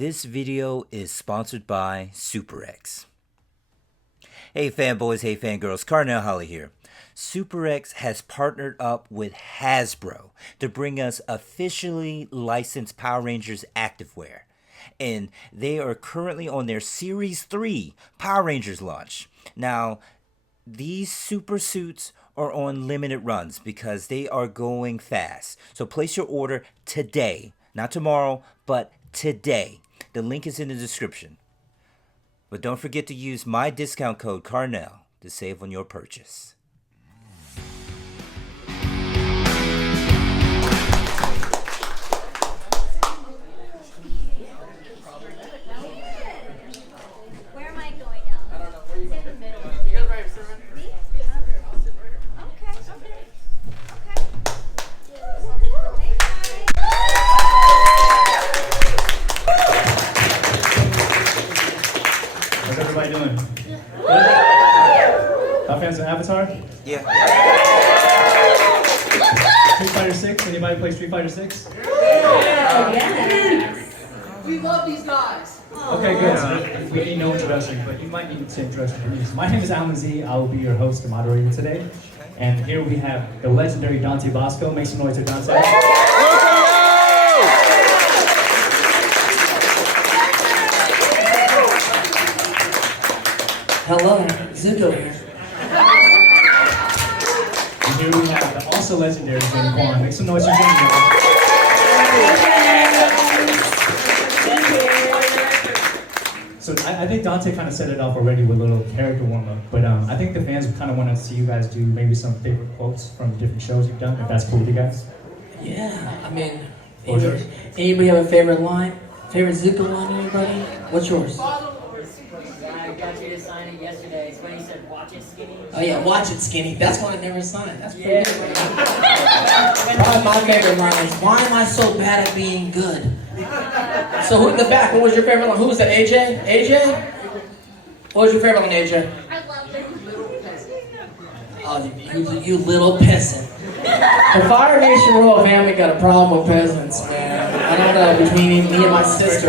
This video is sponsored by SuperX. Hey fanboys, hey fangirls, Carnell Holly here. SuperX has partnered up with Hasbro to bring us officially licensed Power Rangers activewear. And they are currently on their Series 3 Power Rangers launch. Now, these super suits are on limited runs because they are going fast. So place your order today, not tomorrow, but today. The link is in the description. But don't forget to use my discount code Carnell to save on your purchase. Where am I going now? I don't know. Where are you It's going? in the middle. You guys ready for serving? Me? Okay. I'll sit right here. Okay. How's everybody doing? Good? Top fans of Avatar? Yeah. Street Fighter 6? Anybody play Street Fighter 6? Yes. We love these guys. Okay, good. So we need no introduction, but you might need to introduction for me. So my name is Alan Z. I will be your host and moderator today. And here we have the legendary Dante Basco. Make some noise for Dante. Hello, Zuko here. And here we have the also legendary Jennie Kwan. Make some noise for Jennie. So I think Dante kind of set it off already with a little character warm-up, but I think the fans kind of want to see you guys do maybe some favorite quotes from different shows you've done, if that's cool with you guys. Yeah, I mean, What was yours? anybody have a favorite line? Favorite Zuko line, anybody? What's yours? I got you to sign it yesterday. It's when he said, watch it, skinny. Oh yeah, watch it, skinny. That's one I never signed. That's pretty Yeah. good. Probably my favorite line is, why am I so bad at being good? So who in the back, what was your favorite line? Who was that, AJ? AJ? What was your favorite line, AJ? I love it. Oh, you little peasant. The Fire Nation Royal family got a problem with peasants, man. I don't know, between me and my sister.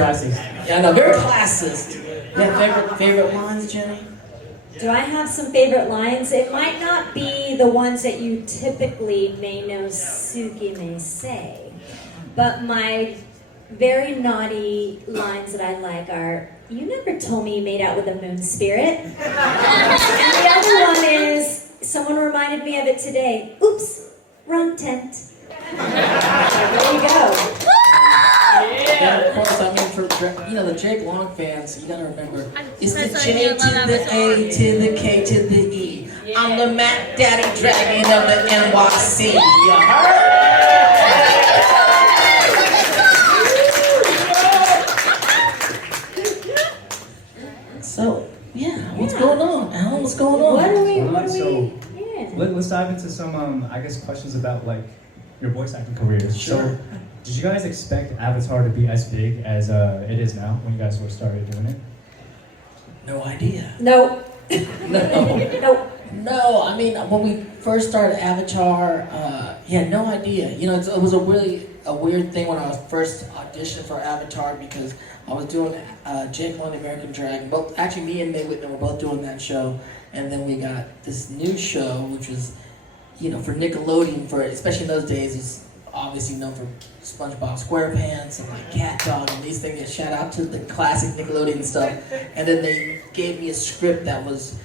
Yeah, no, very classist. Yeah, favorite lines, Jenny? Do I have some favorite lines? It might not be the ones that you typically may know Suki may say, but my very naughty lines that I like are, you never told me you made out with a moon spirit. And the other one is, someone reminded me of it today. Oops, wrong tent. There you go. Yeah, of course, I mean, for the Jake Long fans, you gotta remember, it's the Chris, J to the A to the K to the E. I'm the Mac Daddy Dragon of the NYC. You heard? So, yeah, what's going on, Alan? What's going on? Let's dive into some, I guess, questions about like your voice acting careers. Sure. So, did you guys expect Avatar to be as big as it is now when you guys first started doing it? No idea. No. No. Nope. No, I mean, when we first started Avatar, no idea. You know, it was a weird thing when I was first auditioned for Avatar because I was doing Jake Long, the American Dragon. Both, actually, me and May Whitman were both doing that show, and then we got this new show, which was, for Nickelodeon, especially in those days, was obviously known for SpongeBob SquarePants and like Cat Dog and these things. Shout out to the classic Nickelodeon stuff. And then they gave me a script that was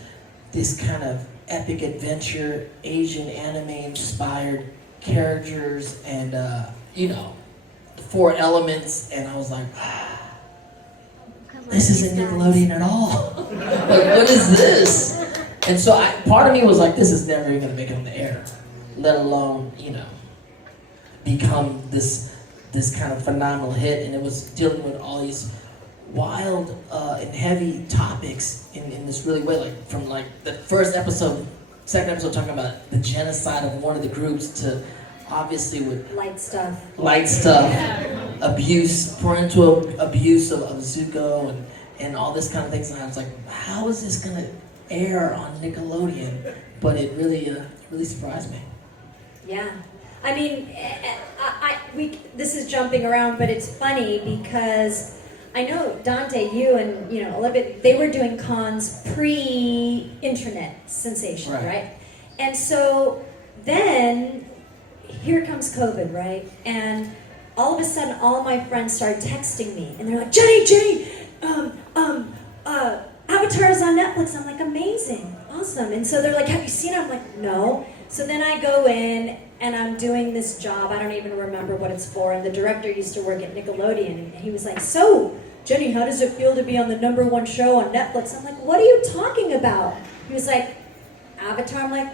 this kind of epic adventure, Asian anime inspired characters and, the 4 elements. And I was like, this isn't Nickelodeon at all. Like, what is this? And so part of me was like, this is never even gonna make it on the air, let alone, become this kind of phenomenal hit. And it was dealing with all these wild and heavy topics in this really way, like from like the second episode talking about the genocide of one of the groups to obviously with Light stuff. abuse, parental abuse of Zuko and all this kind of things. And I was like, how is this gonna air on Nickelodeon? But it really surprised me. Yeah. I mean, this is jumping around, but it's funny because I know Dante, you and Olivia, they were doing cons pre-internet sensation, right? And so then here comes COVID, right? And all of a sudden, all my friends started texting me, and they're like, Jenny, Avatar is on Netflix. I'm like, amazing, awesome. And so they're like, have you seen it? I'm like, no. So then I go in, and I'm doing this job. I don't even remember what it's for. And the director used to work at Nickelodeon, and he was like, so, Jenny, how does it feel to be on the #1 show on Netflix? I'm like, what are you talking about? He was like, Avatar. I'm like,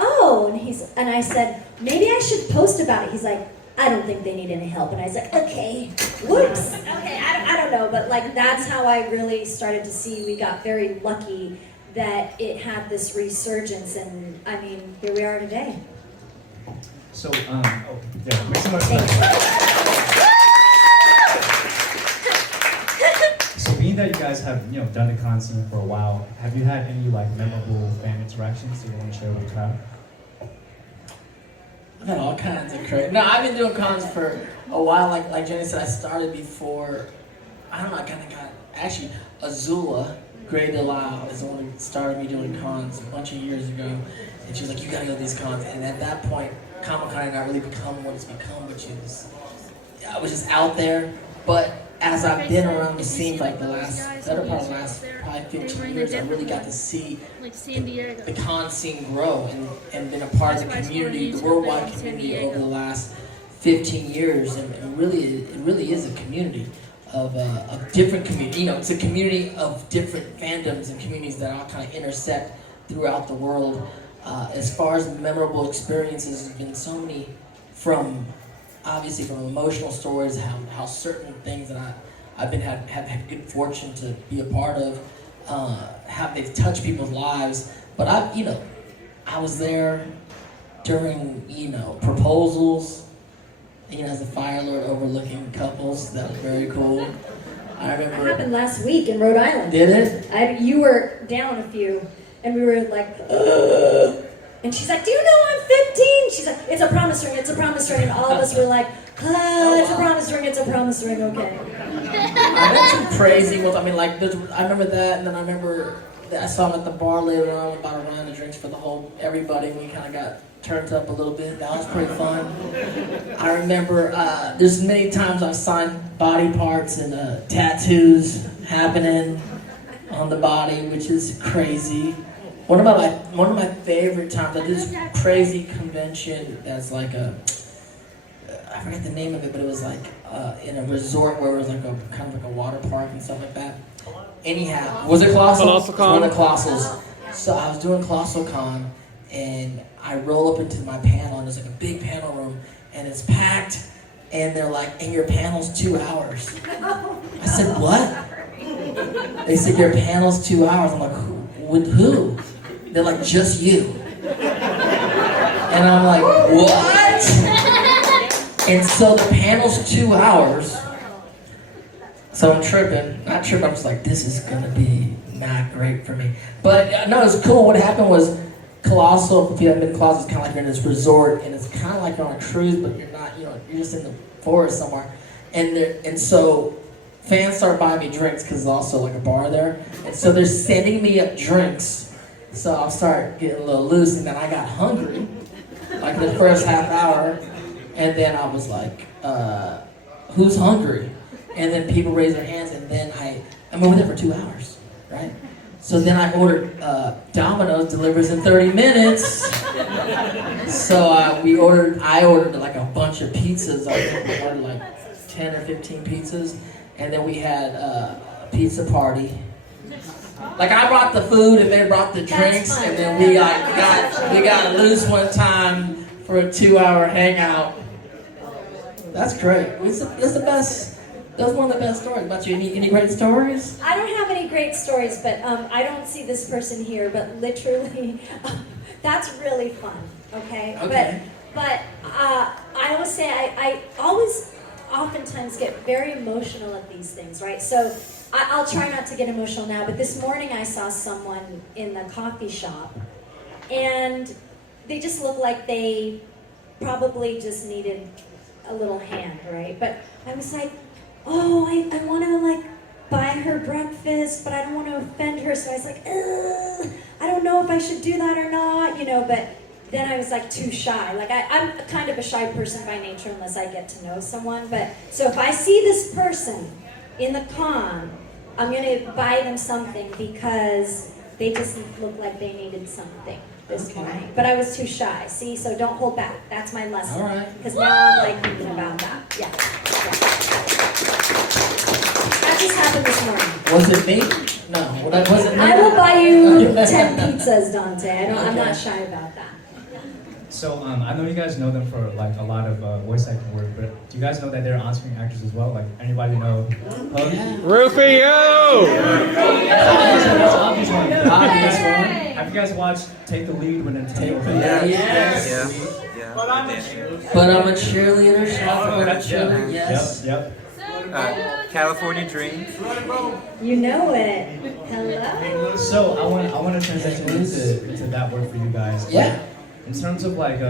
oh. And I said, maybe I should post about it. He's like, I don't think they need any help. And I was like, okay, whoops. Okay, I don't know. But like, that's how I really started to see we got very lucky that it had this resurgence. And I mean, here we are today. So, make some noise. So being that you guys have, done the con scene for a while, have you had any like memorable fan interactions that you want to share with the crowd? I've had all kinds of crazy. No, I've been doing cons for a while. Like Jenny said, I started before. I don't know. I kind of got actually Azula Grey Delisle is the one who started me doing cons a bunch of years ago, and she was like, "You gotta go to these cons." And at that point, Comic-Con had not really become what it's become, which is I was just out there. But as I've been around the scene, like the better part of the last probably 15 years, I really got to see the con scene grow and been a part of the community, the worldwide community over the last 15 years. And it really is a community of different community. It's a community of different fandoms and communities that all kind of intersect throughout the world. As far as memorable experiences, there's been so many from emotional stories, how certain things that have had good fortune to be a part of, how they've touched people's lives. But I was there during, proposals, as a Fire Lord overlooking couples. That was very cool. I remember. That happened last week in Rhode Island. Did it? You were down a few, and we were like, ugh. And she's like, do you know I'm 15? She's like, it's a promise ring, it's a promise ring. And all of us were like, it's a promise ring, it's a promise ring, okay. I met some crazy ones. I remember that, and then I remember that I saw him at the bar later on, about a round of drinks for everybody. We kind of got turned up a little bit. That was pretty fun. I remember there's many times I've signed body parts and tattoos happening on the body, which is crazy. One of my favorite times, I did this crazy convention that's like I forget the name of it, but it was like in a resort where it was like kind of like a water park and stuff like that. Anyhow, was it Colossal? It was one of the Colossals. So I was doing Colossal Con, and I roll up into my panel, and there's like a big panel room, and it's packed, and they're like, and your panel's 2 hours. I said, what? They said, your panel's 2 hours. I'm like, with who? They're like, just you. And I'm like, what? And so the panel's 2 hours. So I'm tripping. Not tripping, I'm just like, this is gonna be not great for me. But no, it's cool. What happened was Colossal, if you haven't been to Colossal, it's kind of like you're in this resort, and it's kind of like you're on a cruise, but you're not, you're just in the forest somewhere. And so fans start buying me drinks because there's also like a bar there. And so they're sending me up drinks. So I'll start getting a little loose, and then I got hungry, like the first half hour, and then I was like, who's hungry? And then people raise their hands, and then I'm over there for 2 hours, right? So then I ordered Domino's delivers in 30 minutes. So I ordered like a bunch of pizzas. I ordered like 10 or 15 pizzas, and then we had a pizza party. Like I brought the food and they brought the drinks, and then we got loose one time for a 2 hour hangout. That's great. That's the best. That was one of the best stories. About you, any great stories? I don't have any great stories, but I don't see this person here, but literally, that's really fun. Okay. But I always say I always oftentimes get very emotional at these things, right? So I'll try not to get emotional now, but this morning I saw someone in the coffee shop, and they just looked like they probably just needed a little hand, right? But I was like, oh, I want to like buy her breakfast, but I don't want to offend her. So I was like, ugh, I don't know if I should do that or not, but then I was like too shy. Like I'm kind of a shy person by nature unless I get to know someone. But so if I see this person in the con, I'm gonna buy them something because they just look like they needed something this morning. But I was too shy. See, so don't hold back. That's my lesson. All right. Because now I'm like thinking about that. Yeah. That just happened this morning. Was it me? No, well, that wasn't me. I will buy you 10 pizzas, Dante. I'm not shy about that. So I know you guys know them for like a lot of voice acting work, but do you guys know that they're on-screen actors as well? Like anybody know? Rufio! That's an obvious one. Obvious one. Have you guys watched Take the Lead with Nintendo? Yes. Yeah. But I'm a cheerleader. Yes. Yep. California Dreams. You know it. Hello? So I want to transition into that work for you guys. Yeah. In terms of like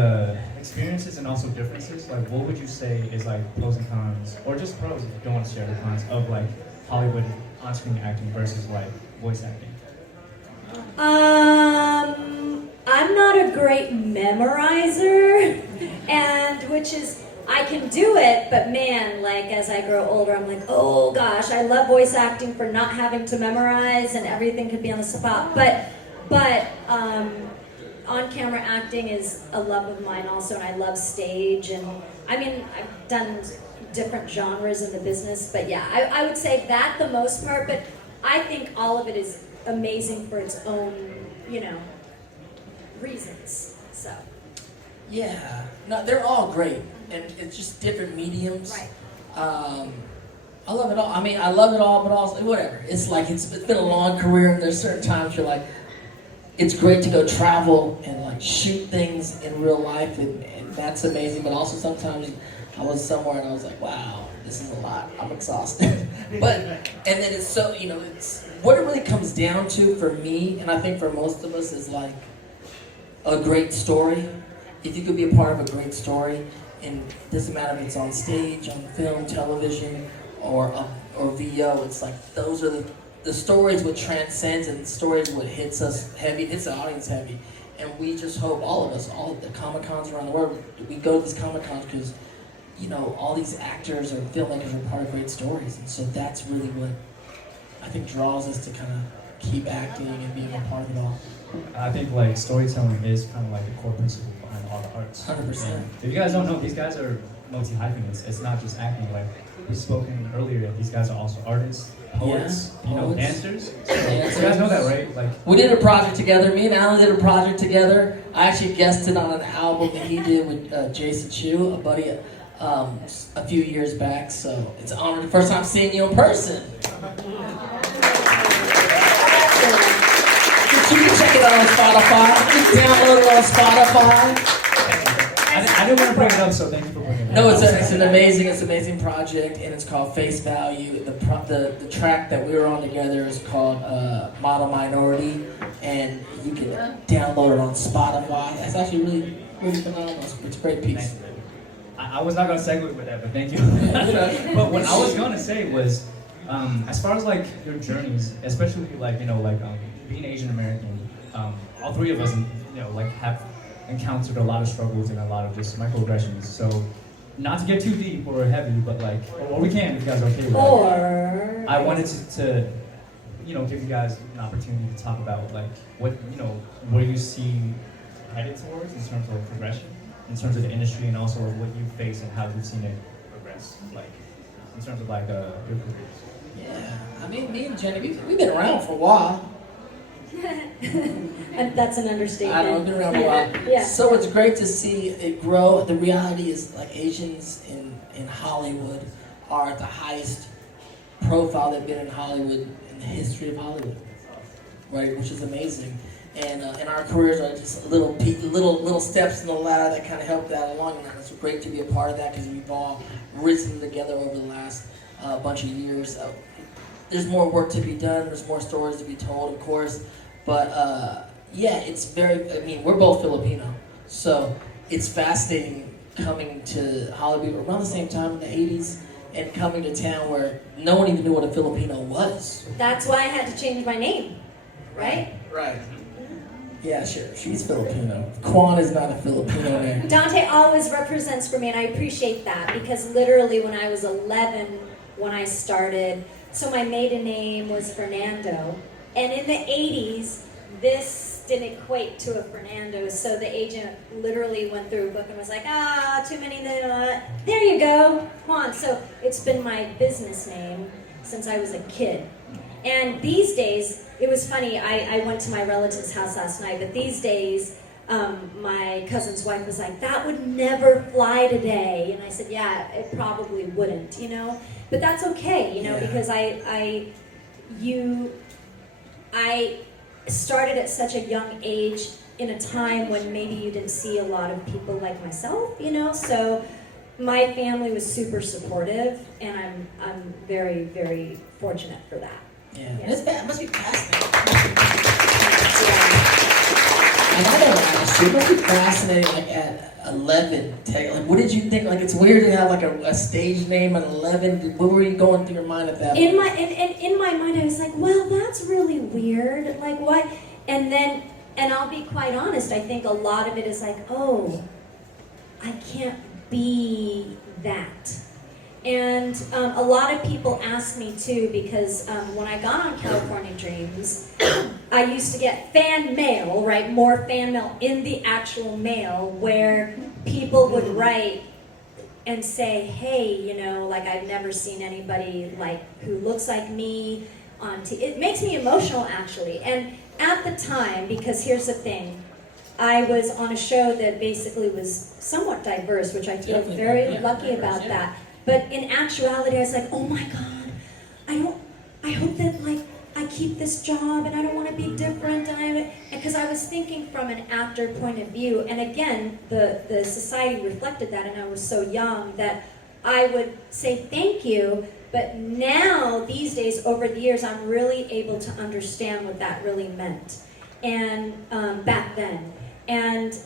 experiences and also differences, like what would you say is like pros and cons, or just pros if you don't want to share the cons of like Hollywood on-screen acting versus like voice acting? I'm not a great memorizer, and which is, I can do it, but man, like as I grow older, I'm like, oh gosh, I love voice acting for not having to memorize and everything could be on the spot. But on-camera acting is a love of mine also, and I love stage, and I mean, I've done different genres in the business, but yeah, I would say that the most part, but I think all of it is amazing for its own, reasons, so. Yeah. No, they're all great, and it's just different mediums. Right. I love it all. I mean, I love it all, but also whatever. It's like it's been a long career, and there's certain times you're like, it's great to go travel and like shoot things in real life, and that's amazing. But also sometimes I was somewhere and I was like, wow, this is a lot. I'm exhausted. And then it's so, it's what it really comes down to for me, and I think for most of us, is like a great story. If you could be a part of a great story, and it doesn't matter if it's on stage, on film, television, or VO, it's like those are the stories what transcends, and the stories what hits us heavy, hits the audience heavy. And we just hope, all of us, all of the Comic-Cons around the world, we go to these Comic-Cons because, all these actors or filmmakers are part of great stories. And so that's really what I think draws us to kind of keep acting and being a part of it all. I think like storytelling is kind of like the core principle behind all the arts. 100%. If you guys don't know, these guys are multi-hyphenates. It's not just acting. Like we spoken earlier, these guys are also artists, poets, poets. dancers. So you guys know that, right? Like We did a project together. Me and Alan did a project together. I actually guested on an album that he did with Jason Chu, a buddy, a few years back. So it's an honor. The first time seeing you in person. You can check it out on Spotify. Just download it on Spotify. I didn't want to bring it up, so thank you for bringing it up. No, it's an amazing project, and it's called Face Value. The track that we were on together is called Model Minority, and you can download it on Spotify. It's actually really, really phenomenal. It's a great piece. I was not going to segue with that, but thank you. But what I was going to say was, as far as like your journeys, especially like being Asian American, all three of us have encountered a lot of struggles and a lot of just microaggressions. So, not to get too deep or heavy, but or we can if you guys are okay with that. I wanted to give you guys an opportunity to talk about what where you see headed towards in terms of progression, in terms of the industry, and also what you face and how you've seen it progress, in terms of your careers. Yeah, I mean, me and Jennie, we've been around for a while. And that's an understatement. I know, we've been around for a while. Yeah. So it's great to see it grow. The reality is, Asians in Hollywood are at the highest profile they've been in Hollywood in the history of Hollywood, right? Which is amazing. And our careers are just little steps in the ladder that kind of help that along. And it's great to be a part of that because we've all risen together over the last bunch of years. There's more work to be done. There's more stories to be told, of course. But it's we're both Filipino. So it's fascinating coming to Hollywood around the same time in the 80s. and coming to town where no one even knew what a Filipino was. That's why I had to change my name, right? Right. Yeah, sure. She's Filipino. Kwan is not a Filipino name. Dante always represents for me, and I appreciate that because literally when I was 11, when I started, so my maiden name was Fernando, and in the 80s, this didn't equate to a Fernando, so the agent literally went through a book and was like, too many, there you go, Kwan. So it's been my business name since I was a kid. And these days, it was funny, I went to my relative's house last night, but these days, my cousin's wife was like, that would never fly today. And I said, yeah, it probably wouldn't, you know? But that's okay, you know, because I started at such a young age in a time when maybe you didn't see a lot of people like myself, you know? So my family was super supportive, and I'm very, very fortunate for that. Yeah. It must be fascinating. And I never asked you, it must be fascinating, like at 11, like what did you think? Like it's weird to have like a stage name at 11. What were you going through your mind at that point? In my mind, I was like, well, that's really weird. Like what? And I'll be quite honest, I think a lot of it is like, oh, I can't be that. And a lot of people ask me too, because when I got on California Dreams, I used to get fan mail, right? More fan mail in the actual mail, where people would write and say, hey, you know, like I've never seen anybody like who looks like me on TV. It makes me emotional actually. And at the time, because here's the thing, I was on a show that basically was somewhat diverse, which I feel very lucky about that. But in actuality, I was like, oh my God, I hope that like I keep this job and I don't want to be different. Because I was thinking from an actor point of view. And again, the society reflected that, and I was so young that I would say thank you. But now, these days, over the years, I'm really able to understand what that really meant. And back then. And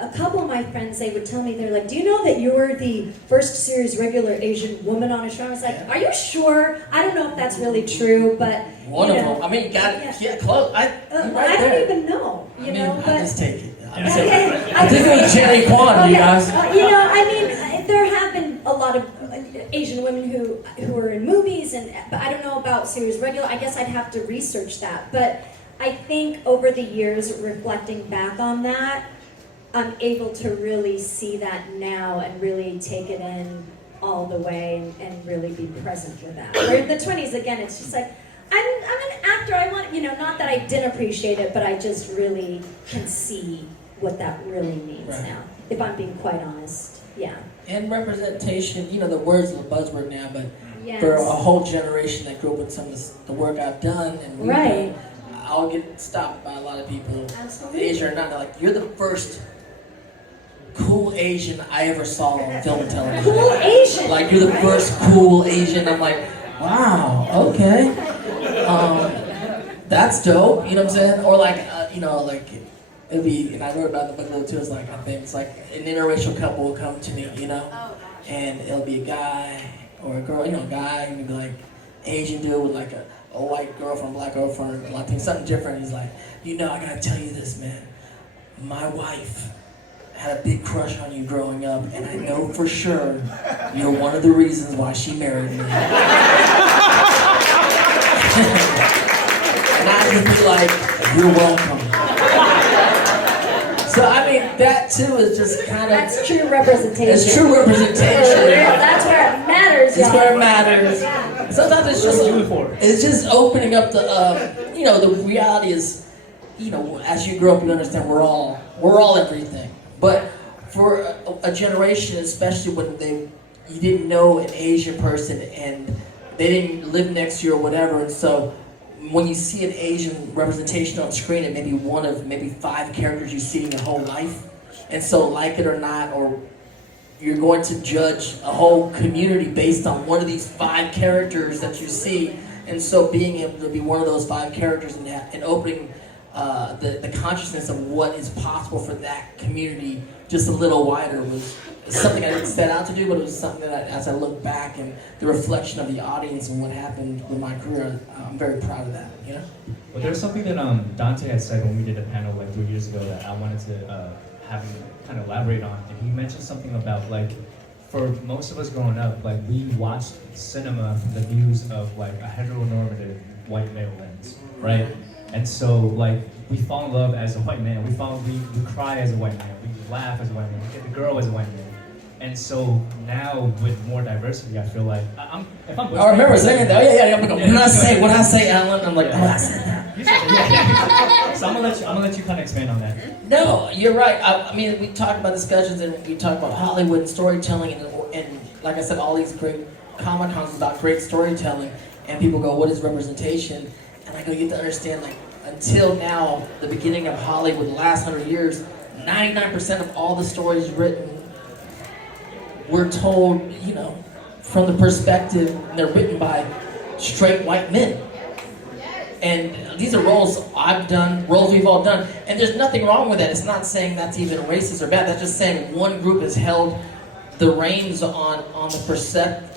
a couple of my friends, they would tell me, they're like, do you know that you were the first series regular Asian woman on a show? I was like, are you sure? I don't know if that's really true, but wonderful. I mean, you got it close. I don't even know, you know. I But just take it. I think it was Jennie Kwan, you guys. you know, I mean, there have been a lot of Asian women who are in movies, but I don't know about series regular. I guess I'd have to research that. But I think over the years, reflecting back on that, I'm able to really see that now and really take it in all the way and really be present with that. Where in the 20s, again, it's just like, I'm an actor, I want, you know, not that I didn't appreciate it, but I just really can see what that really means now, if I'm being quite honest, yeah. And representation, you know, the word's a buzzword now, but Yes. for a whole generation that grew up with some of the work I've done, and we've done, I'll get stopped by a lot of people, Absolutely. Asian or not, they're like, you're the first cool Asian I ever saw on film and television. Cool Asian! Like, you're the first cool Asian. I'm like, wow, okay. That's dope, you know what I'm saying? Or like, you know, like, it'd be, and I wrote about it in the book a little too, it's like, I think it's like an interracial couple will come to me, you know? And it'll be a guy or a girl, you know, a guy, and be like, Asian dude with like a white girlfriend, black girlfriend, Latin, something different. He's like, you know, I gotta tell you this, man. My wife had a big crush on you growing up, and I know for sure you're one of the reasons why she married me. And I would be like, you're welcome. So I mean, that too is just kind of... That's true representation. It's true representation. That's where it matters, It's y'all. where it matters. Sometimes it's just opening up the, you know, the reality is, you know, as you grow up, you understand we're all everything. But for a generation, especially when you didn't know an Asian person and they didn't live next to you or whatever, and so when you see an Asian representation on screen, it may be one of maybe 5 characters you see in your whole life, and so like it or not, or you're going to judge a whole community based on one of these 5 characters that you see, and so being able to be one of those 5 characters and opening the consciousness of what is possible for that community just a little wider was something I didn't set out to do, but it was something that as I look back and the reflection of the audience and what happened with my career, I'm very proud of that, you know? Well, there's something that Dante had said when we did a panel like 3 years ago that I wanted to have him kind of elaborate on. And he mentioned something about like, for most of us growing up, like we watched cinema from the views of like a heteronormative white male lens, right? And so like we fall in love as a white man, we cry as a white man, we laugh as a white man, we get the girl as a white man. And so now with more diversity, I feel like if I'm I remember saying that. Yeah. I'm like, what did I say, Alan? I'm like, oh, I said that. You said that, yeah. So I'm gonna let you kind of expand on that. No, you're right. I mean, we talk about discussions and we talk about Hollywood and storytelling, and like I said, all these great Comic-Cons about great storytelling, and people go, what is representation? And I go, you have to understand, like, until now, the beginning of Hollywood, the last 100 years, 99% of all the stories written were told, you know, from the perspective, they're written by straight white men. And these are roles I've done, roles we've all done, and there's nothing wrong with that. It's not saying that's even racist or bad. That's just saying one group has held the reins on the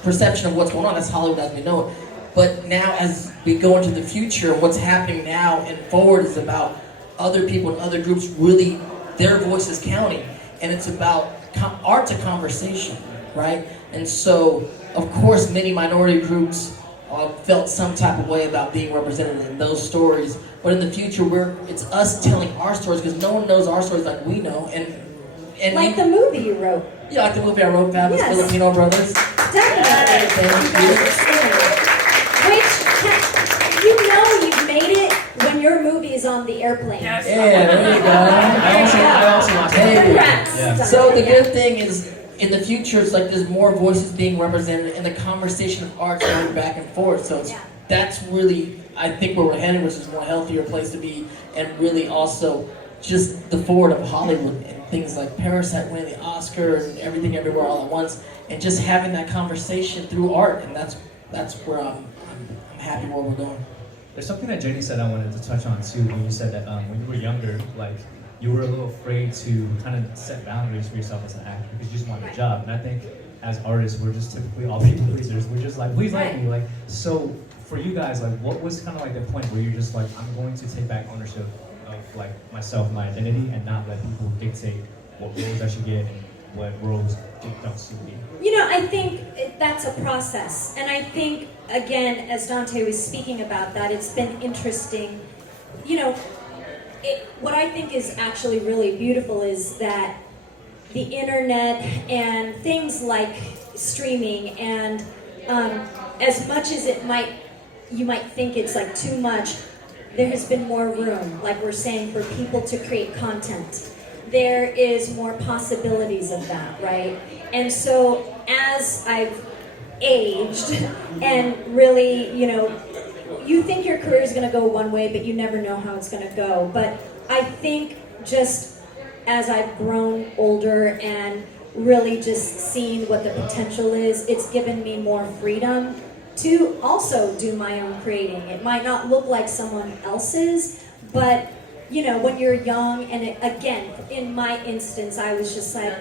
perception of what's going on. That's Hollywood as we know it. But now as we go into the future, what's happening now and forward is about other people and other groups really, their voices counting. And it's about art to conversation, right? And so, of course, many minority groups felt some type of way about being represented in those stories. But in the future, it's us telling our stories because no one knows our stories like we know. And Like the movie you wrote. Yeah, like the movie I wrote, Fabulous Yes. Filipino Brothers. Definitely. Thank you. Which, you know you've made it when your movie is on the airplane. Yeah, there you go. I also watched it. Congrats. Yeah. So the good thing is, in the future, it's like there's more voices being represented, and the conversation of art's going back and forth. So that's really, I think, where we're heading, which is a more healthier place to be, and really also just the forward of Hollywood and things like Parasite winning the Oscar and Everything Everywhere All at Once, and just having that conversation through art, and that's where I'm happy where we're going. There's something that Jennie said I wanted to touch on too. When you said that when you were younger, like you were a little afraid to kind of set boundaries for yourself as an actor because you just wanted a job. And I think as artists, we're just typically all people pleasers. We're just like, please like me. Like, so for you guys, like, what was kind of like the point where you're just like, I'm going to take back ownership of like myself, my identity, and not let people dictate what roles I should get and what roles don't suit me? You know, I think that's a process. And I think, again, as Dante was speaking about that, it's been interesting. You know, what I think is actually really beautiful is that the internet and things like streaming and as much as you might think it's like too much, there has been more room, like we're saying, for people to create content. There is more possibilities of that, right? And so as I've aged and really, you know, you think your career is going to go one way, but you never know how it's going to go. But I think just as I've grown older and really just seen what the potential is, it's given me more freedom to also do my own creating. It might not look like someone else's, but you know, when you're young, and again, in my instance, I was just like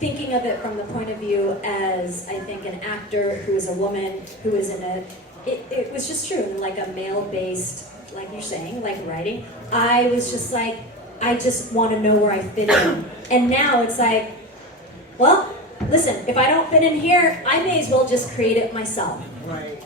thinking of it from the point of view as, I think, an actor who is a woman, who is in it was just true, like a male-based, like you're saying, like writing. I was just like, I just want to know where I fit in. And now it's like, well, listen, if I don't fit in here, I may as well just create it myself. Right.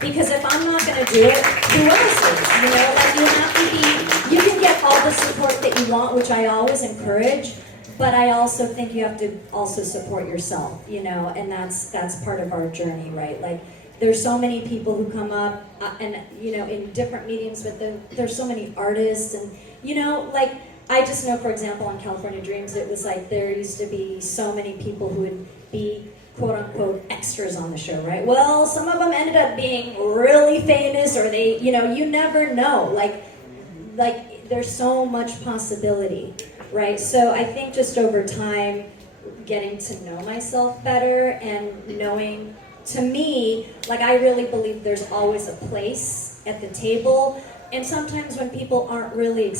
Because if I'm not going to do it, who else is? You know, like you have to be, you can get all the support that you want, which I always encourage, but I also think you have to also support yourself, you know, and that's part of our journey, right? Like, there's so many people who come up and, you know, in different mediums, but there's so many artists and, you know, like, I just know, for example, on California Dreams, it was like there used to be so many people who would be quote-unquote extras on the show, right? Well, some of them ended up being really famous, or they, you know, you never know. Like there's so much possibility, right? So I think just over time, getting to know myself better and knowing, to me, like I really believe there's always a place at the table, And sometimes when people aren't really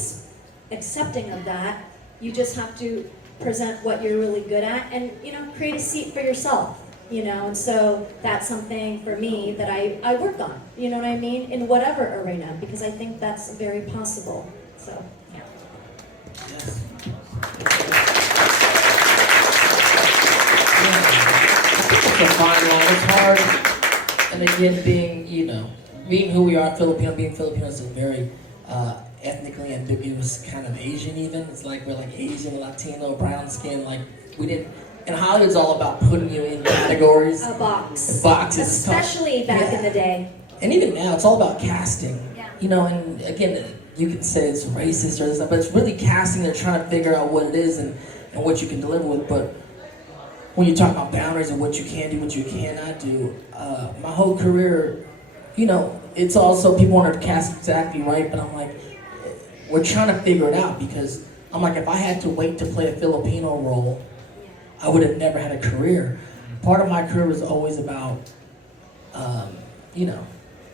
accepting of that, you just have to present what you're really good at and, create a seat for yourself, and so that's something for me that I work on, you know what I mean, in whatever arena, because I think that's very possible, so. Yes. It's a fine line. It's hard. And again, being who we are, being Filipino is a very ethnically ambiguous kind of Asian even. It's like we're like Asian, Latino, brown skin. Like we didn't. And Hollywood's all about putting you in categories. A box. Boxes. Especially back in the day. And even now, it's all about casting. Yeah. And again, you can say it's racist or this, but it's really casting. They're trying to figure out what it is and what you can deliver with. But when you talk about boundaries and what you can do, what you cannot do, my whole career, it's also people want to cast exactly right, but I'm like, we're trying to figure it out because I'm like, if I had to wait to play a Filipino role, I would have never had a career. Part of my career was always about,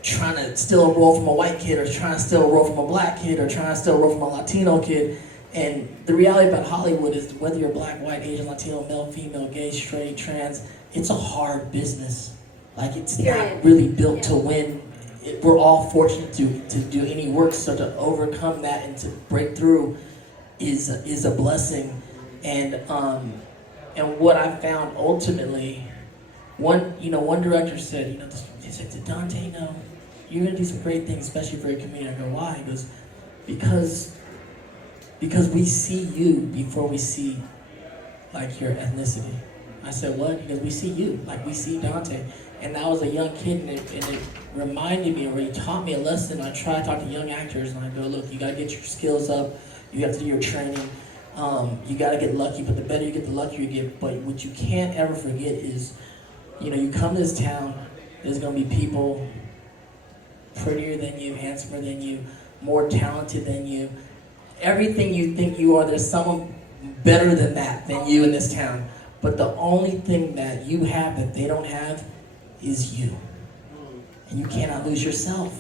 trying to steal a role from a white kid or trying to steal a role from a black kid or trying to steal a role from a Latino kid. And the reality about Hollywood is whether you're black, white, Asian, Latino, male, female, gay, straight, trans, it's a hard business. Like it's not really built to win. We're all fortunate to do any work, so to overcome that and to break through is a blessing. And what I found ultimately, one director said, he said to Dante, you're gonna do some great things, especially for your community. I go, why? He goes, because we see you before we see like your ethnicity. I said, what? He goes, we see you, like we see Dante. And I was a young kid, and it reminded me, or it taught me a lesson. I try to talk to young actors, and I go, look, you gotta get your skills up, you have to do your training, you gotta get lucky, but the better you get, the luckier you get. But what you can't ever forget is, you come to this town, there's gonna be people prettier than you, handsomer than you, more talented than you. Everything you think you are, there's someone better than you in this town. But the only thing that you have that they don't have is you. And you cannot lose yourself.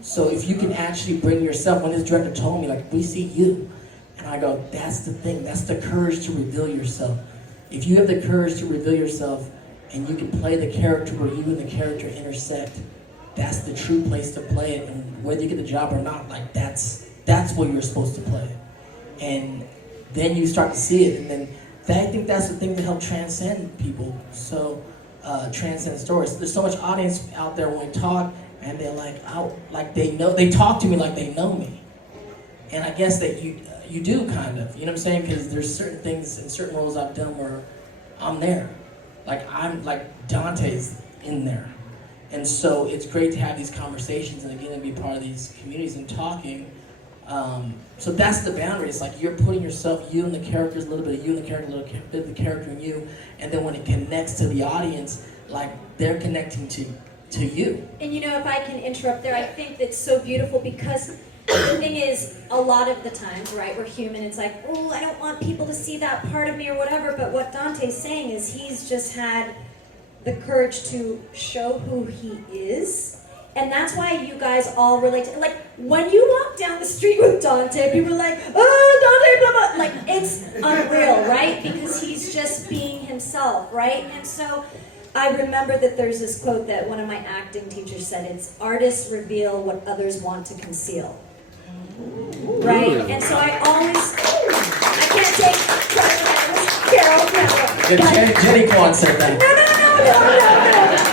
So if you can actually bring yourself, when this director told me, like, we see you. And I go, that's the thing, that's the courage to reveal yourself. If you have the courage to reveal yourself and you can play the character where you and the character intersect, that's the true place to play it. And whether you get the job or not, like that's what you're supposed to play. And then you start to see it, and then I think that's the thing to help transcend people. So transcend stories. There's so much audience out there when we talk, and they're like, they talk to me like they know me. And I guess that you do kind of, you know what I'm saying? Because there's certain things and certain roles I've done where I'm there. I'm like Dante's in there. And so it's great to have these conversations and again to be part of these communities and talking. So that's the boundary. It's like you're putting yourself, you and the characters, a little bit of you and the character, a little bit of the character and you, and then when it connects to the audience, like they're connecting to you. And if I can interrupt there, I think that's so beautiful because the thing is, a lot of the times, right, we're human, it's like, oh, I don't want people to see that part of me or whatever, but what Dante's saying is he's just had the courage to show who he is. And that's why you guys all relate to, like, when you walk down the street with Dante, people are like, oh, Dante, blah, blah. Like, it's unreal, right? Because he's just being himself, right? And so I remember that there's this quote that one of my acting teachers said, it's artists reveal what others want to conceal. Right? And so I can't take credit for that. It was Carol. Jennie Kwan said that. No.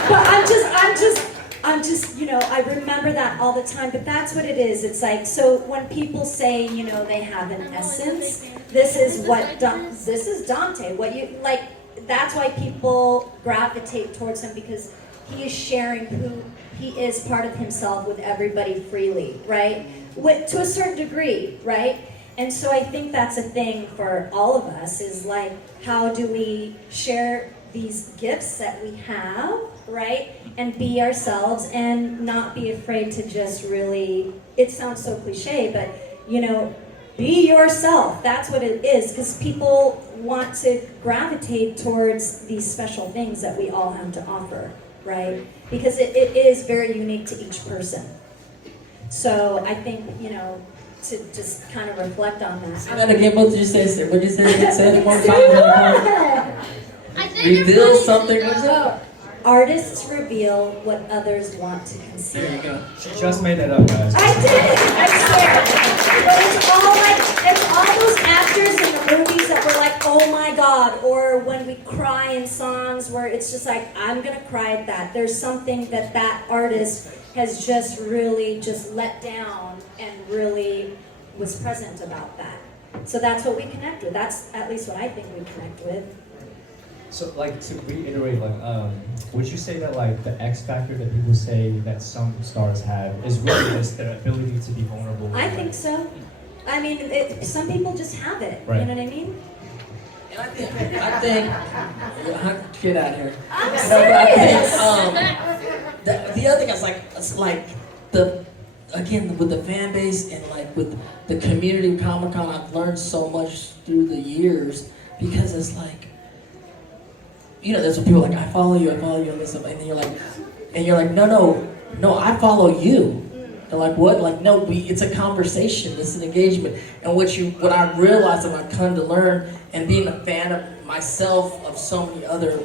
But I'm just, I remember that all the time, but that's what it is. It's like, so when people say, they have an essence, this is Dante. What you, like, that's why people gravitate towards him because he is sharing who he is, part of himself with everybody freely, right? To a certain degree, right? And so I think that's a thing for all of us is like, how do we share these gifts that we have, right? And be ourselves and not be afraid to just really, it sounds so cliche, but be yourself. That's what it is, because people want to gravitate towards these special things that we all have to offer, right? Because it is very unique to each person. So I think, to just kind of reflect on that. Say that again, what did you say? What did you say? Say it one time. I think Reveal something. What's up? Artists reveal what others want to conceal. There you go. She just made that up, guys. I did, I swear. But it's all those actors in the movies that were like, oh my God, or when we cry in songs where it's just like, I'm gonna cry at that. There's something that artist has just really just let down and really was present about that. So that's what we connect with. That's at least what I think we connect with. So, like, to reiterate, like, would you say that, like, the X factor that people say that some stars have is really just their ability to be vulnerable? I think so. I mean, some people just have it. Right. You know what I mean? And I think, get out of here. I'm serious. The other thing is it's like again, with the fan base and like with the community of Comic-Con, I've learned so much through the years because it's like, there's some people like, I follow you on this, and then you're like, no, I follow you. They're like, what? Like, no, it's a conversation, it's an engagement. And what I realized and I've come to learn, and being a fan of myself, of so many other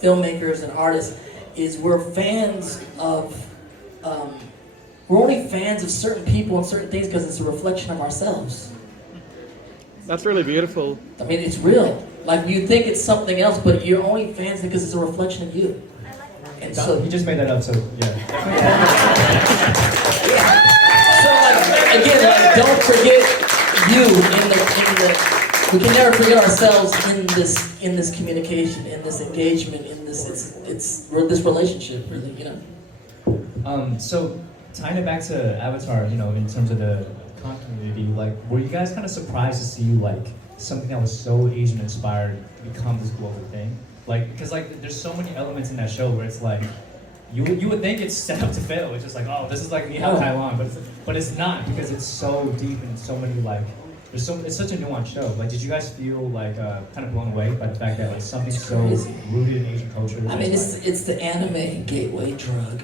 filmmakers and artists, is we're fans of, we're only fans of certain people and certain things because it's a reflection of ourselves. That's really beautiful. I mean, it's real. Like, you think it's something else, but you're only fans because it's a reflection of you. And so he just made that up, so yeah. So like, again, like, don't forget you in the we can never forget ourselves in this communication, in this engagement, in this it's this relationship, really, So tying it back to Avatar, in terms of the con community, like, were you guys kind of surprised to see like something that was so Asian inspired become this global thing? Like, because like there's so many elements in that show where it's like you would think it's set up to fail. It's just like, oh, this is like Ni Hao Taiwan, but it's not, because it's so deep and so many like it's such a nuanced show. Like, did you guys feel like kind of blown away by the fact that like something so rooted in Asian culture? I mean, it's the anime gateway drug.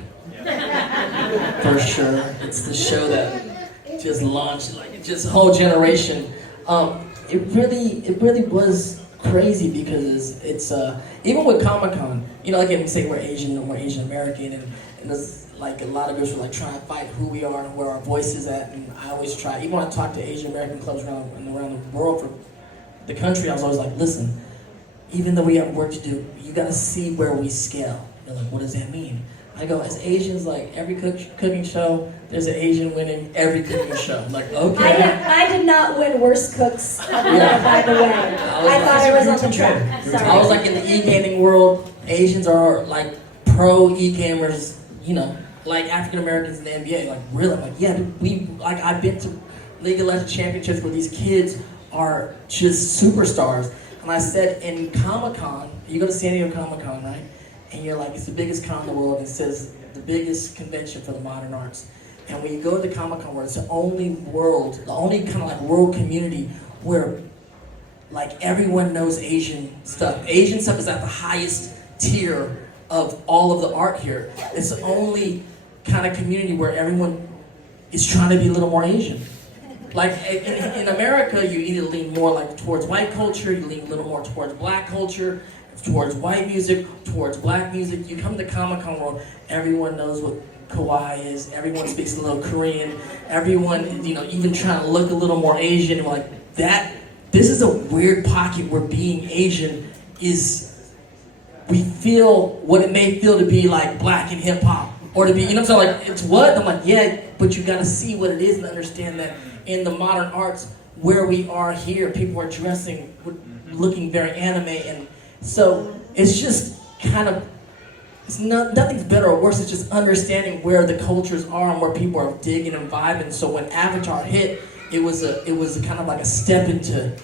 For sure. It's the show that just launched like just a whole generation. It really was crazy because it's even with Comic-Con, like we say we're Asian American, and there's like a lot of us were like trying to fight who we are and where our voice is at, and I always try, even when I talk to Asian American clubs around the world for the country, I was always like, listen, even though we have work to do, you gotta see where we scale. They're like, what does that mean? I go, as Asians, like every cooking show, there's an Asian winning every cooking show. I'm like, okay. I did not win worst cooks of the year, by the way. I thought I was on the track. Sorry. I was like in the e-gaming world, Asians are like pro e-gamers, like African Americans in the NBA. Like, really? I'm like, yeah, I've been to League of Legends championships where these kids are just superstars. And I said, in Comic-Con, you go to San Diego Comic-Con, right? And you're like, it's the biggest con in the world. And it says the biggest convention for the modern arts. And when you go to the Comic-Con world, it's the only kind of like world community where like everyone knows Asian stuff. Asian stuff is at the highest tier of all of the art here. It's the only kind of community where everyone is trying to be a little more Asian. Like in America, you either lean more like towards white culture, you lean a little more towards black culture, towards white music, towards black music. You come to Comic-Con world, everyone knows what kawaii is, everyone speaks a little Korean, everyone, even trying to look a little more Asian. And like that, this is a weird pocket where being Asian is, we feel what it may feel to be like black and hip hop, or to be, so like, it's what? I'm like, yeah, but you gotta see what it is and understand that in the modern arts, where we are here, people are dressing, looking very anime, and so it's just kind of, nothing's better or worse, it's just understanding where the cultures are and where people are digging and vibing. So when Avatar hit, it was kind of like a step into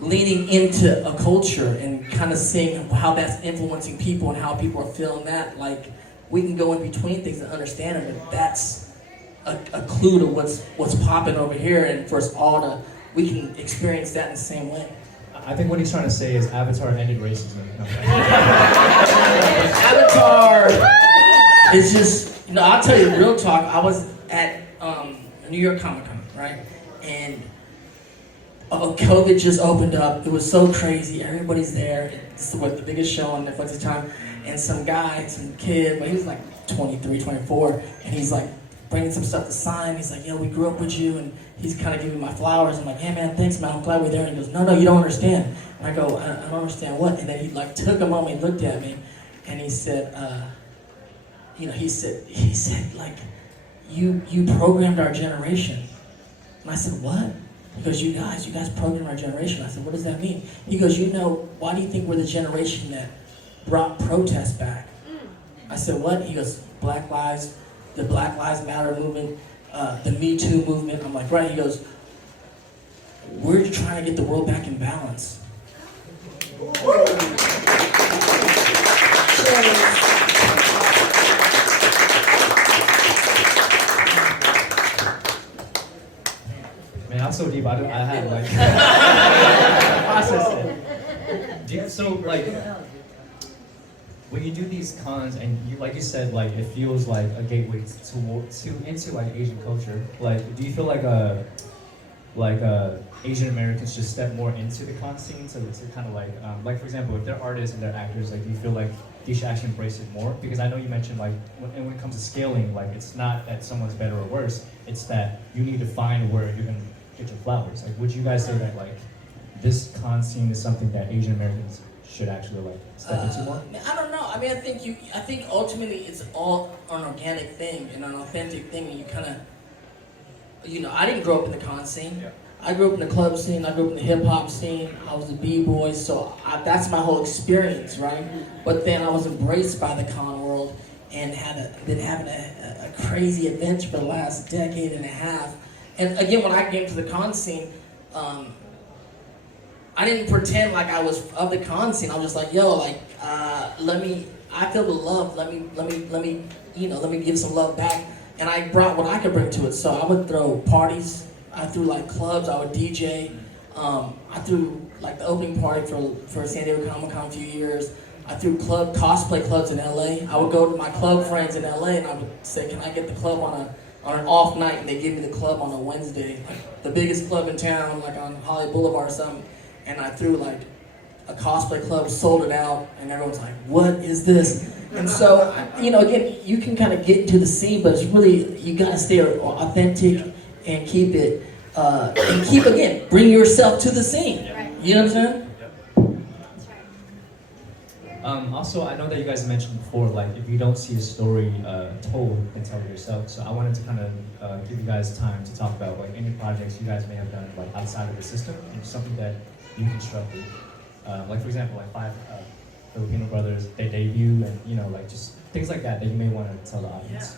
leaning into a culture and kind of seeing how that's influencing people and how people are feeling that. Like, we can go in between things and understand it, but that's a clue to what's popping over here, and for us all to, we can experience that in the same way. I think what he's trying to say is Avatar ended racism. Avatar is just, I'll tell you real talk. I was at New York Comic Con, right? And COVID just opened up. It was so crazy. Everybody's there. This is what the biggest show on Netflix at the time. And some guy, some kid, but he was like 23, 24, and he's like bringing some stuff to sign. He's like, yo, we grew up with you, and he's kind of giving me my flowers. I'm like, hey man, thanks man, I'm glad we're there. And he goes, no, you don't understand. And I go, I don't understand what? And then he like took a moment, he looked at me, and he said, he said like, you programmed our generation. And I said, what? He goes, you guys programmed our generation. I said, what does that mean? He goes, why do you think we're the generation that brought protest back? I said, what? He goes, the Black Lives Matter movement, the Me Too movement. I'm like, right. He goes, we're trying to get the world back in balance. Man, I'm so deep. I had like process it. Do you, so like when you do these cons and you, like you said, like it feels like a gateway into like Asian culture. Like, do you feel like Asian Americans should step more into the con scene to kind of like for example, if they're artists and they're actors, like do you feel like they should actually embrace it more? Because I know you mentioned like when it comes to scaling, like it's not that someone's better or worse, it's that you need to find where you're gonna get your flowers. Like, would you guys say that like this con scene is something that Asian Americans should actually like step into more? I don't know. I mean, I think ultimately it's all an organic thing and an authentic thing, and you kind of, I didn't grow up in the con scene. Yeah. I grew up in the club scene. I grew up in the hip hop scene. I was a b-boy, so that's my whole experience, right? But then I was embraced by the con world and been having a crazy adventure for the last decade and a half. And again, when I came to the con scene, I didn't pretend like I was of the con scene. I was just like, yo, like, I feel the love. Let me give some love back. And I brought what I could bring to it. So I would throw parties. I threw like clubs. I would DJ. I threw like the opening party for San Diego Comic Con a few years. I threw cosplay clubs in LA. I would go to my club friends in LA and I would say, can I get the club on an off night? And they give me the club on a Wednesday, like the biggest club in town, like on Hollywood Boulevard or something. And I threw like a cosplay club, sold it out, and everyone's like, what is this? And so, again, you can kind of get into the scene, but it's really, you gotta stay authentic and keep it, again, bring yourself to the scene. Right. You know what I'm saying? That's right. Also, I know that you guys mentioned before, like, if you don't see a story told, then tell it yourself. So I wanted to kind of give you guys time to talk about, like, any projects you guys may have done, like, outside of the system, and something that you constructed. Like, for example, like 5 Filipino brothers, they debut, and, like, just things like that you may want to tell the audience.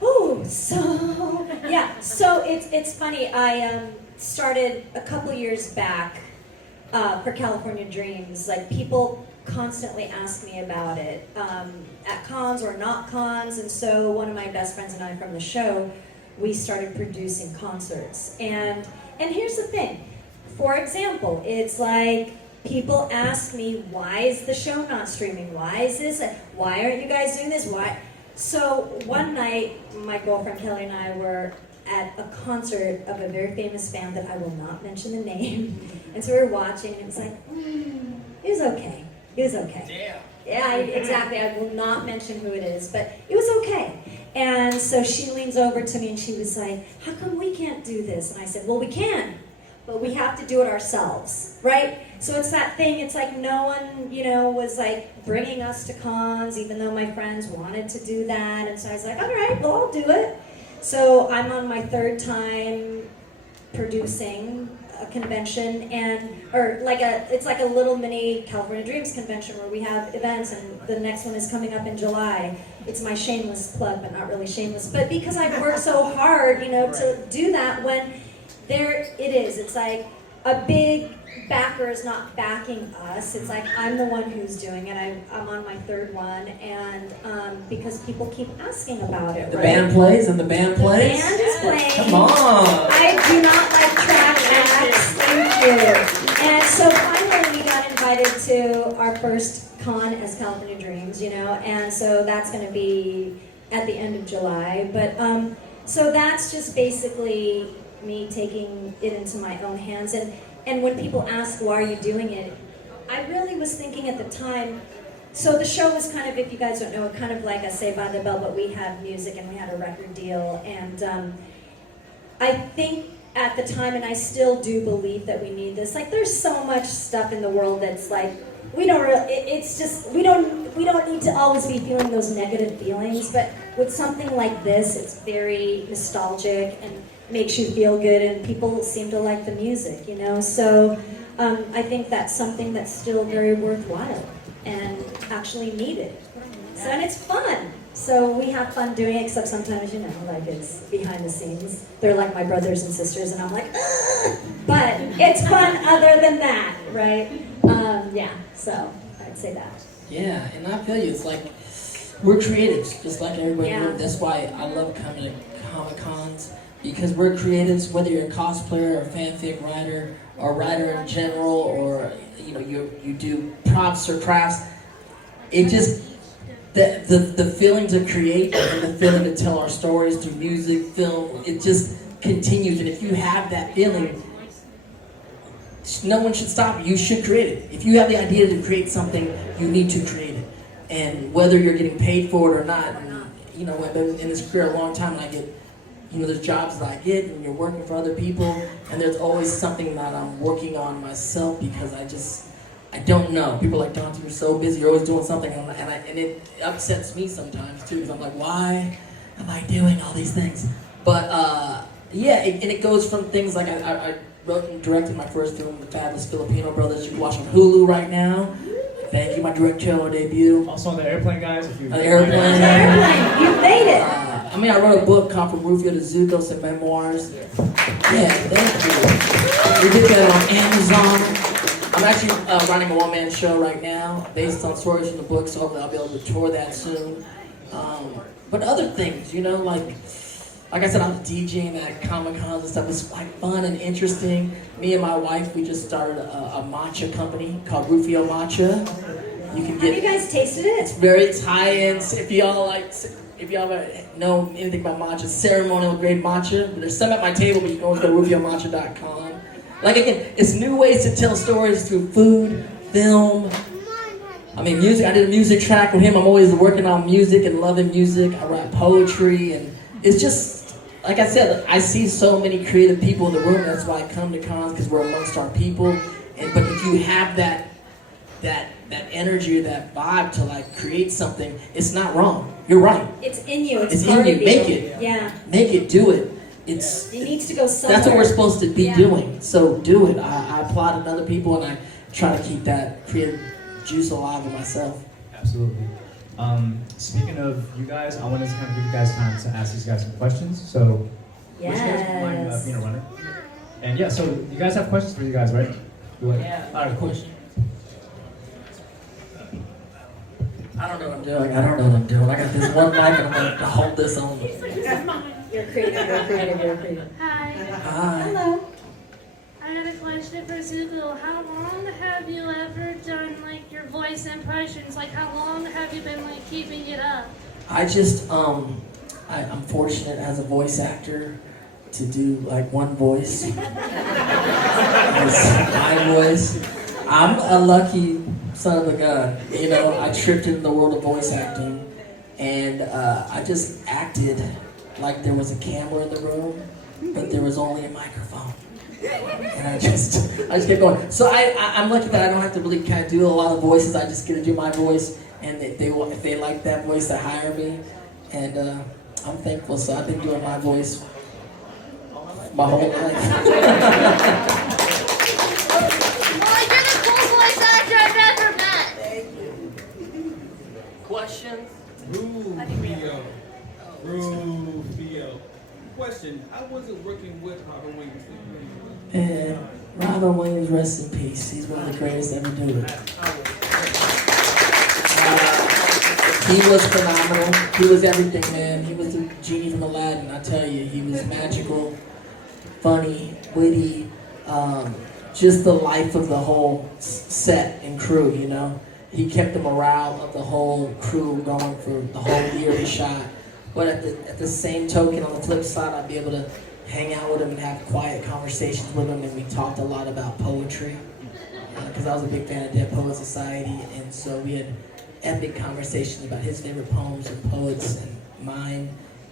Oh, so it's funny. I started a couple years back for California Dreams. Like, people constantly ask me about it at cons or not cons, and so one of my best friends and I from the show, we started producing concerts. And here's the thing. For example, it's like people ask me, why is the show not streaming? Why is this? Why aren't you guys doing this? Why? So one night, my girlfriend Kelly and I were at a concert of a very famous band that I will not mention the name. And so we were watching, and it was like, it was okay. It was okay. Yeah, exactly. I will not mention who it is, but it was okay. And so she leans over to me and she was like, how come we can't do this? And I said, well, we can, but we have to do it ourselves, right? So it's that thing, it's like no one, was like bringing us to cons, even though my friends wanted to do that. And so I was like, all right, well, I'll do it. So I'm on my 3rd time producing a convention, it's like a little mini California Dreams convention where we have events, and the next one is coming up in July. It's my shameless plug, but not really shameless, but because I've worked so hard, to do that, when there it is. It's like a big backer is not backing us. It's like I'm the one who's doing it. I'm on my 3rd one, and because people keep asking about it. The band plays and the band plays? The band is playing. Come on! I do not like trash acts. Thank you. And so finally we got invited to our first con as California Dreams, and so that's going to be at the end of July. But So that's just basically me taking it into my own hands. And when people ask, why are you doing it? I really was thinking at the time, so the show was kind of, if you guys don't know, kind of like a Saved by the Bell, but we had music and we had a record deal. And I think at the time, and I still do believe that we need this, like there's so much stuff in the world that's like, we don't really, it's just, we don't need to always be feeling those negative feelings, but with something like this, it's very nostalgic and makes you feel good, and people seem to like the music, you know? So I think that's something that's still very worthwhile and actually needed. So, and it's fun. So we have fun doing it, except sometimes, you know, like it's behind the scenes. They're like my brothers and sisters, and I'm like, ugh! But it's fun other than that, right? Yeah, so I'd say that. Yeah, and I feel you. It's like we're creatives, just like everybody. Yeah. That's why I love coming to Comic-Cons, because we're creatives, whether you're a cosplayer or a fanfic writer or writer in general, or you know, you do props or crafts. It just the feeling to create and the feeling to tell our stories through music, film, it just continues. And if you have that feeling, no one should stop you. You should create it. If you have the idea to create something, you need to create it. And whether you're getting paid for it or not, and, you know, I've been in this career a long time, and I get, you know, there's jobs that I get, and you're working for other people, and there's always something that I'm working on myself, because I don't know. People are like, Dante, you're so busy, you're always doing something, and it upsets me sometimes too, because I'm like, why am I doing all these things? But yeah, and it goes from things like I wrote and directed my first film, The Fabulous Filipino Brothers. You can watch on Hulu right now. Thank you, my directorial debut. Also on the airplane, guys. If you Airplane. Airplane, you made it. I mean, I wrote a book called From Rufio to Zuko, some memoirs. Yeah, thank you. We did that on Amazon. I'm actually running a one-man show right now, based on stories from the book, so hopefully I'll be able to tour that soon. But other things, you know, like I said, I'm DJing at Comic-Cons and stuff. It's like fun and interesting. Me and my wife, we just started a matcha company called Rufio Matcha. You can get. Have you guys tasted it? It's very high-end. If y'all know anything about matcha, ceremonial grade matcha. There's some at my table, but you can always go to RufioMatcha.com. Like again, it's new ways to tell stories through food, film. I mean, music. I did a music track with him. I'm always working on music and loving music. I write poetry, and it's just. Like I said, I see so many creative people in the room. That's why I come to cons, because we're amongst our people. But if you have that energy, that vibe to like create something, it's not wrong. You're right. It's in you. It's in part you. of you. Make it. Yeah. Make it. Do it. It needs to go somewhere. That's what we're supposed to be Yeah. doing. So do it. I applaud other people, and I try to keep that creative juice alive in myself. Absolutely. Speaking of you guys, I wanted to kind of give you guys time to ask these guys some questions. So, would you guys mind being a runner? And yeah, so you guys have questions for you guys, right? Yeah. All right, cool. I don't know what I'm doing. I got this one mic, and I'm going to hold this on. You're creative. Hi. Hi. Hello. I had a question for Zuko. How long have you ever done like your voice impressions? Like how long have you been like keeping it up? I just, I'm fortunate as a voice actor to do like one voice. It's my voice. I'm a lucky son of a gun. You know, I tripped into the world of voice acting, and I just acted like there was a camera in the room, but there was only a microphone. And I just kept going. So I'm lucky that I don't have to really kind of do a lot of voices. I just get to do my voice, and if they like that voice, they hire me, and I'm thankful. So I've been doing my voice my whole life. Well, you're the cool voice actor I've ever met. Questions? Rufio. Question, how was it working with Robin Williams? And Robin Williams, rest in peace. He's one of the greatest ever to do it. He was phenomenal. He was everything, man. He was the genie from Aladdin. I tell you, he was magical, funny, witty, just the life of the whole set and crew, you know. He kept the morale of the whole crew going for the whole year he shot. But at the same token, on the flip side, I'd be able to hang out with him and have quiet conversations with him, and we talked a lot about poetry. Because I was a big fan of Dead Poet Society, and so we had epic conversations about his favorite poems and poets and mine,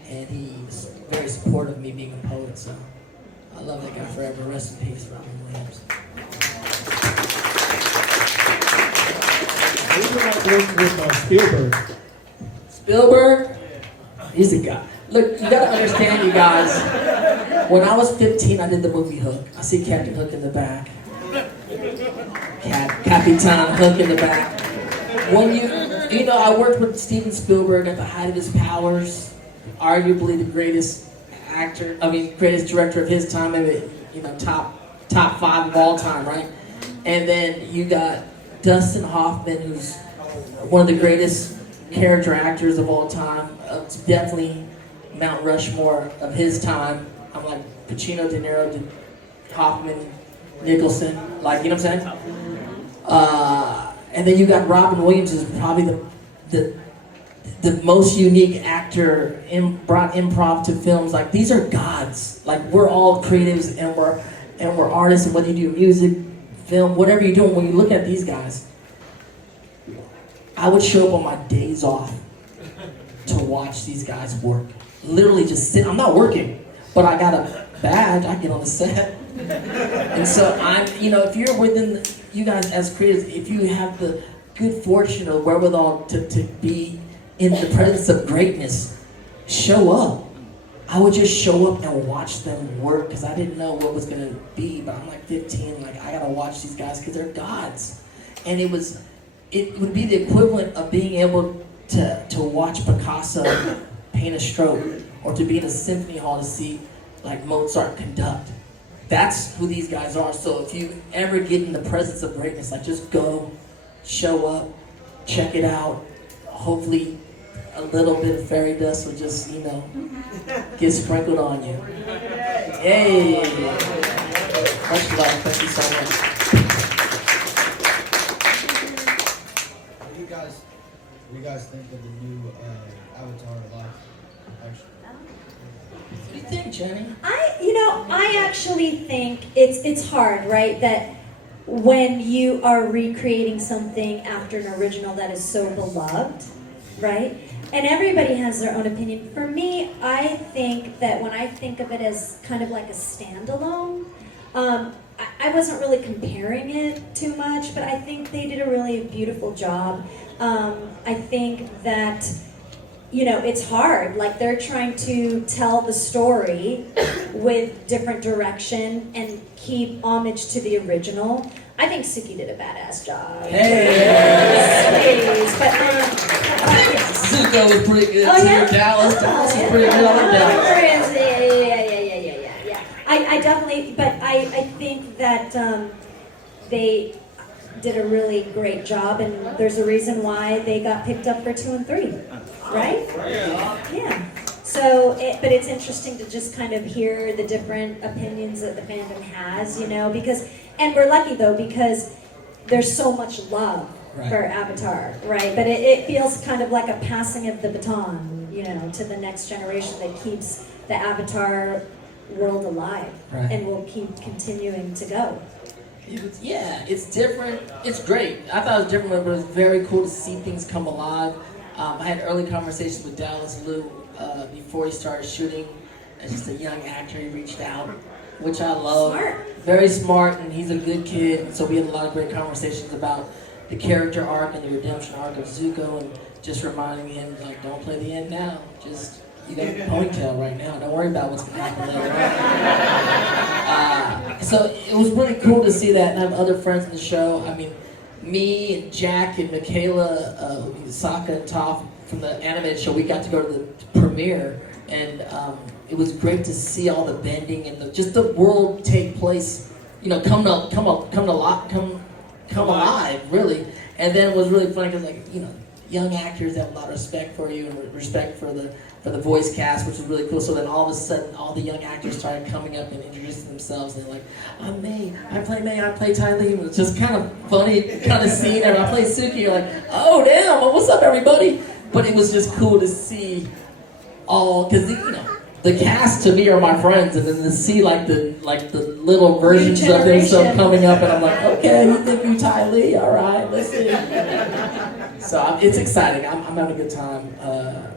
and he was very supportive of me being a poet, so I love that guy forever. Rest in peace, Robin Williams. Who's like working with Spielberg? Spielberg, he's a guy. Look, you gotta understand, you guys, when I was 15, I did the movie Hook. I see Captain Hook in the back. Capitan Hook in the back. When you know, I worked with Steven Spielberg at the height of his powers, arguably the greatest greatest director of his time, maybe, you know, top 5 of all time, right? And then you got Dustin Hoffman, who's one of the greatest character actors of all time. It's definitely Mount Rushmore of his time. I'm like Pacino, De Niro, Hoffman, Nicholson, like, you know what I'm saying? And then you got Robin Williams, is probably the most unique actor brought improv to films. Like, these are gods. Like, we're all creatives and we're artists, and whether you do music, film, whatever you're doing, when you look at these guys, I would show up on my days off to watch these guys work. Literally just sit. I'm not working, but I got a badge. I get on the set. And so if you're within, you guys as creators, if you have the good fortune or wherewithal to be in the presence of greatness, show up. I would just show up and watch them work because I didn't know what was gonna be, but I'm like 15, like I gotta watch these guys because they're gods. And it would be the equivalent of being able to watch Picasso paint a stroke, or to be in a symphony hall to see like Mozart conduct. That's who these guys are. So if you ever get in the presence of greatness, like just go, show up, check it out. Hopefully a little bit of fairy dust will just, get sprinkled on you. Yay! Much love. Thank you so much. What do you guys think of the new Avatar live action? What do you think, Jenny? I actually think it's hard, right? That when you are recreating something after an original that is so beloved, right? And everybody has their own opinion. For me, I think that when I think of it as kind of like a standalone, I wasn't really comparing it too much, but I think they did a really beautiful job. I think that, it's hard. Like, they're trying to tell the story with different direction and keep homage to the original. I think Suki did a badass job. Hey! But, Zuko was pretty good oh, too. yeah? Dallas was pretty good. I like Dallas. Yeah. I definitely, but I think that they did a really great job, and there's a reason why they got picked up for 2 and 3, right? Yeah. So, but it's interesting to just kind of hear the different opinions that the fandom has, because, and we're lucky though, because there's so much love for Avatar, right? But it feels kind of like a passing of the baton, to the next generation that keeps the Avatar world alive and will keep continuing to go. It's different. It's great. I thought it was different, but it was very cool to see things come alive. I had early conversations with Dallas Liu before he started shooting. As just a young actor, he reached out, which I love. Smart. Very smart, and he's a good kid. So we had a lot of great conversations about the character arc and the redemption arc of Zuko, and just reminding him, like, don't play the end now. Just, you got a ponytail right now. Don't worry about what's going to happen later on. So it was really cool to see that and have other friends in the show. I mean, me and Jack and Michaela, Sokka and Toph from the animated show, we got to go to the premiere, and it was great to see all the bending and just the world take place, come alive, really. And then it was really fun because, young actors have a lot of respect for you and respect for the voice cast, which was really cool. So then all of a sudden, all the young actors started coming up and introducing themselves. And they're like, I'm May, I play Ty Lee. It was just kind of funny, kind of seeing her. I play Suki. You're like, oh damn, well, what's up, everybody? But it was just cool to see all, because the cast to me are my friends, and then to see like the little versions of themselves coming up, and I'm like, okay, you think you Ty Lee? All right, let's see. So it's exciting. I'm having a good time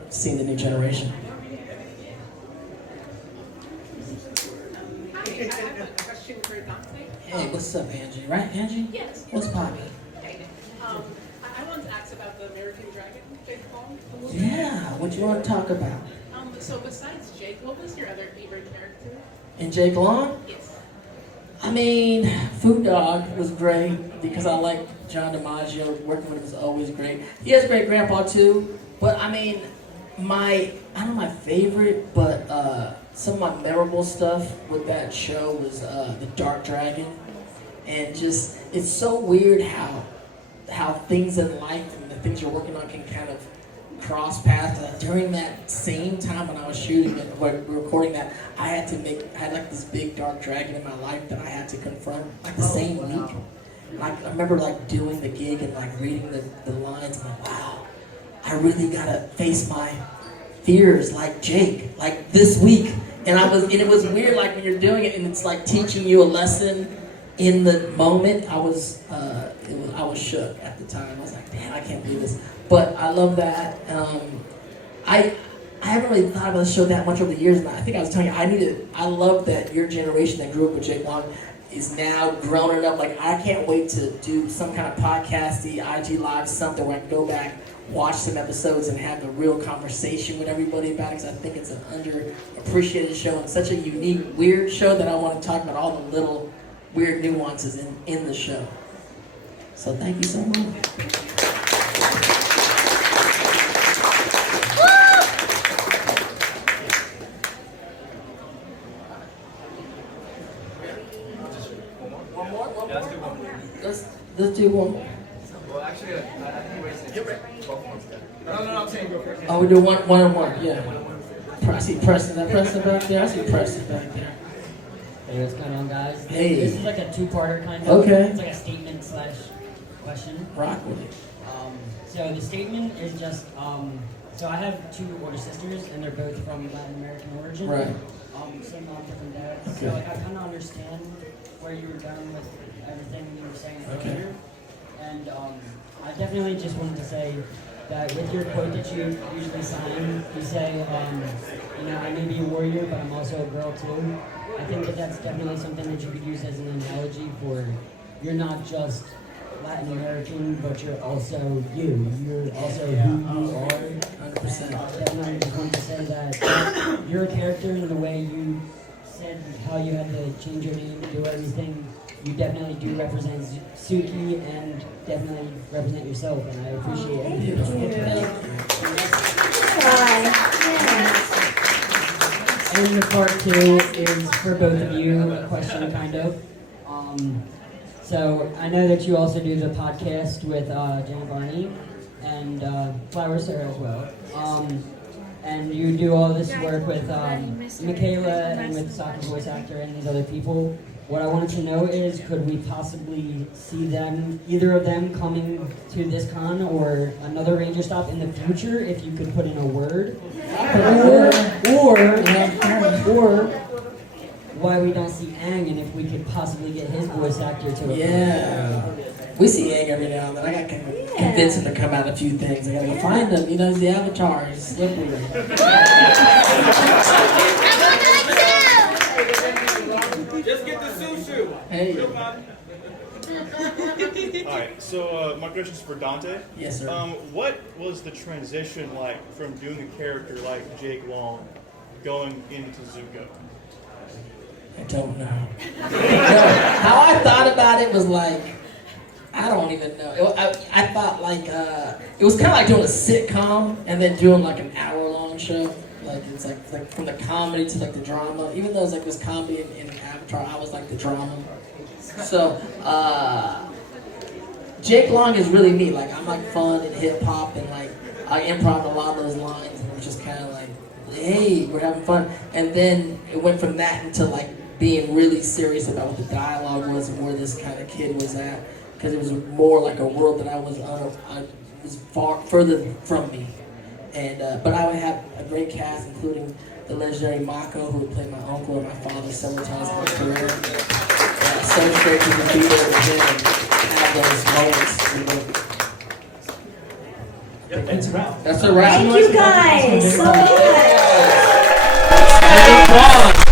seeing the new generation. Hi, I have a question for Dante. Hey, what's up, Angie? Right, Angie? Yes. What's poppin'? I wanted to ask about the American Dragon, Jake Paul. Yeah, what you want to talk about? So besides Jake, what was your other favorite character? And Jake Long? Yes. I mean, Food Dog was great because I like John DiMaggio. Working with him is always great. He has great grandpa too. But I mean, I don't know my favorite, but some of my memorable stuff with that show was the Dark Dragon, and just it's so weird how things in life and the things you're working on can kind of cross paths. During that same time when I was shooting it, recording that, I had like this big dark dragon in my life that I had to confront like the same week. Like I remember like doing the gig and like reading the lines and like, wow, I really gotta face my fears like Jake, like this week. And it was weird like when you're doing it and it's like teaching you a lesson in the moment. I was shook at the time. I was like, damn, I can't believe this. But I love that. I haven't really thought about the show that much over the years, and I think I was telling you, I love that your generation that grew up with Jake Long is now grown up. Like, I can't wait to do some kind of podcasty, IG Live, something where I can go back, watch some episodes, and have a real conversation with everybody about it, because I think it's an underappreciated show and such a unique, weird show that I want to talk about all the little weird nuances in the show. So thank you so much. Let's do one more. Well, actually, I think you wasted 12 months. No, I'm saying go first. Oh, we do one and one, yeah. I see Preston back there. I see Preston back there. Hey, what's going on, guys? Hey. This is like a two-parter kind of. Okay. It's like a statement/question. Rock with it. So the statement is just, so I have two older sisters, and they're both from Latin American origin. Right. Same mom, different dads. Okay. So like I kind of understand where you were going with everything you were saying earlier. And I definitely just wanted to say that with your quote that you usually sign, you say, I may be a warrior, but I'm also a girl too. I think that that's definitely something that you could use as an analogy for you're not just Latin American, but you're also you. You're also who you are. 100%. Definitely just wanted to say that your character and the way you said how you had to change your name, do everything, you definitely do represent Suki and definitely represent yourself, and I appreciate it. And the part two is for both of you, a question kind of. So I know that you also do the podcast with Jennie Kwan and Flower Sir as well. And you do all this work with Michaela and with Saki's voice actor and these other people. What I wanted to know is, could we possibly see them, either of them, coming to this con or another Rangerstop in the future, if you could put in a word? Or why we don't see Aang, and if we could possibly get his voice actor to it. Yeah. We see Aang every now and then. I got to convince him to come out a few things. I got to go find him. He's the Avatar. He's slippery. Just get the sushi. Hey. Alright, so my question is for Dante. Yes, sir. What was the transition like from doing a character like Jake Long going into Zuko? I don't know. How I thought about it was like, I don't even know. I thought like, it was kind of like doing a sitcom and then doing like an hour-long show. Like it's like from the comedy to like the drama. Even though it was comedy in Avatar, I was like the drama. So Jake Long is really me. Like I'm like fun and hip hop and like I improv a lot of those lines and it was just kind of like, hey, we're having fun. And then it went from that into like being really serious about what the dialogue was and where this kind of kid was at, because it was more like a world that I was far further from me. And but I would have a great cast, including the legendary Mako, who would play my uncle and my father several times in his career. So great to be there with him and have those moments. You know. Yep, that's a wrap. That's a wrap. Thank you guys so much. Jennie Kwan.